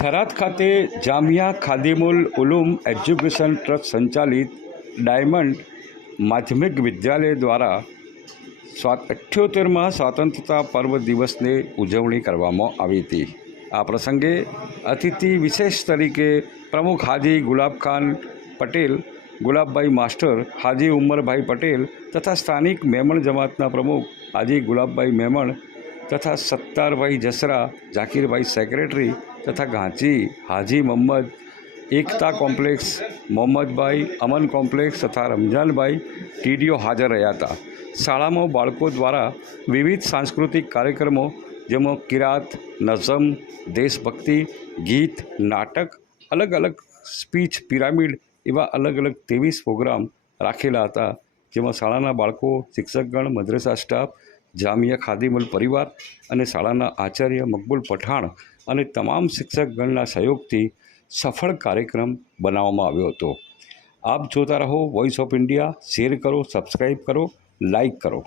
થરાદ ખાતે Jamia Khadimul Ulum education trust સંચાલિત diamond માધ્યમિક વિદ્યાલય દ્વારા સ્વા અઠ્યોતેરમાં સ્વાતંત્રતા પર્વ દિવસની ઉજવણી કરવામાં આવી હતી. આ પ્રસંગે અતિથિ વિશેષ તરીકે પ્રમુખ હાજી ગુલાબખાન પટેલ, ગુલાબભાઈ માસ્ટર, હાજી ઉમરભાઈ પટેલ તથા સ્થાનિક મેમણ જમાતના પ્રમુખ હાજી ગુલાબભાઈ મેમણ તથા સત્તારભાઈ જસરા, ઝાકીરભાઈ સેક્રેટરી તથા ઘાંચી હાજી મોહમ્મદ, એકતા કોમ્પ્લેક્સ, મોહમ્મદભાઈ, અમન કોમ્પ્લેક્સ તથા રમજાનભાઈ ટીડીઓ હાજર રહ્યા હતા. શાળામાં બાળકો દ્વારા વિવિધ સાંસ્કૃતિક કાર્યક્રમો, જેમાં કિરાત, નઝમ, દેશભક્તિ, ગીત, નાટક, અલગ અલગ સ્પીચ, પિરામિડ એવા અલગ અલગ ત્રેવીસ પ્રોગ્રામ રાખેલા હતા, જેમાં શાળાના બાળકો, શિક્ષકગણ, મદ્રસા સ્ટાફ જામિયા ખાદીમલ પરિવાર અને શાળાના આચાર્ય મકબૂલ પઠાણ અને તમામ શિક્ષકગણના સહયોગથી સફળ કાર્યક્રમ બનાવવામાં આવ્યો હતો. આપ જોતા રહો વોઇસ ઓફ ઇન્ડિયા શેર કરો સબસ્ક્રાઈબ કરો લાઈક કરો.